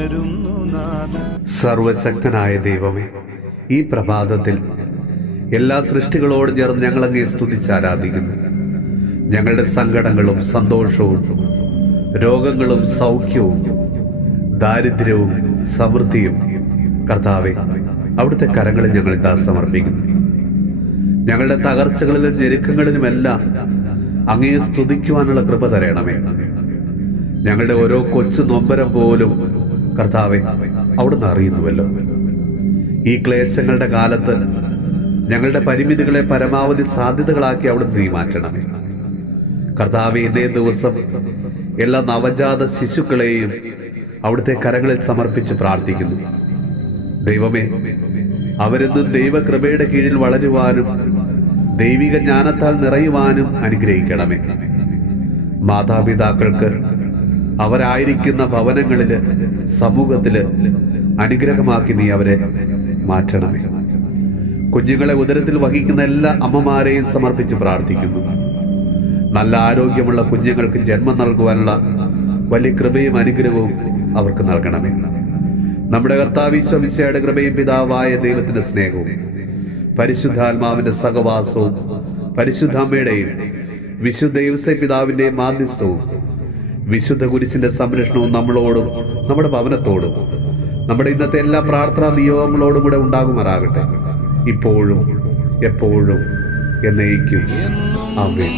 ഉണരുന്നു നാഥൻ. സർവശക്തനായ ദൈവമേ, ഈ പ്രഭാതത്തിൽ എല്ലാ സൃഷ്ടികളോടും ചേർന്ന് ഞങ്ങളങ്ങേ സ്തുതിച്ചാരാധിക്കുന്നു. ഞങ്ങളുടെ സങ്കടങ്ങളും സന്തോഷവും, രോഗങ്ങളും സൗഖ്യവും, ദാരിദ്ര്യവും സമൃദ്ധിയും കർത്താവേ അവിടുത്തെ കരങ്ങളിൽ ഞങ്ങൾ ഇതാ സമർപ്പിക്കുന്നു. ഞങ്ങളുടെ തകർച്ചകളിലും ഞെരുക്കങ്ങളിലുമെല്ലാം അങ്ങയെ സ്തുതിക്കുവാനുള്ള കൃപ തരണമേ. ഞങ്ങളുടെ ഓരോ കൊച്ചു നൊമ്പരം പോലും കർത്താവെ അവിടുന്ന് അറിയുന്നുവല്ലോ. ഈ ക്ലേശങ്ങളുടെ കാലത്ത് ഞങ്ങളുടെ പരിമിതികളെ പരമാവധി സാധ്യതകളാക്കി അവിടുന്ന് നീ മാറ്റണമേ. കർത്താവെ, ഇതേ ദിവസം എല്ലാ നവജാത ശിശുക്കളെയും അവിടുത്തെ കരങ്ങളിൽ സമർപ്പിച്ച് പ്രാർത്ഥിക്കുന്നു. ദൈവമേ, അവരെന്നും ദൈവകൃപയുടെ കീഴിൽ വളരുവാനും ദൈവിക ജ്ഞാനത്താൽ നിറയുവാനും അനുഗ്രഹിക്കണമേ. മാതാപിതാക്കൾക്ക് അവരായിരിക്കുന്ന ഭവനങ്ങളില്, സമൂഹത്തില് അനുഗ്രഹമാക്കി നീ അവരെ മാറ്റണമേ. കുഞ്ഞുങ്ങളെ ഉദരത്തിൽ വഹിക്കുന്ന എല്ലാ അമ്മമാരെയും സമർപ്പിച്ച് പ്രാർത്ഥിക്കുന്നു. നല്ല ആരോഗ്യമുള്ള കുഞ്ഞുങ്ങൾക്ക് ജന്മം നൽകുവാനുള്ള വലിയ കൃപയും അനുഗ്രഹവും അവർക്ക് നൽകണമേ. നമ്മുടെ കർത്താവ് ഈശോ മിശിഹായുടെ കൃപയും പിതാവായ ദൈവത്തിന്റെ സ്നേഹവും പരിശുദ്ധാത്മാവിന്റെ സഹവാസവും പരിശുദ്ധ അമ്മയുടെയും വിശുദ്ധ യൗസേ പിതാവിന്റെയും മാധ്യസ്ഥവും വിശുദ്ധ കുരിശിന്റെ സംരക്ഷണവും നമ്മളോടും നമ്മുടെ ഭവനത്തോടും നമ്മുടെ ഇന്നത്തെ എല്ലാ പ്രാർത്ഥനാ നിയോഗങ്ങളോടും കൂടെ ഉണ്ടാകുമാറാകട്ടെ, ഇപ്പോഴും എപ്പോഴും എന്നേക്കും. ആമേൻ.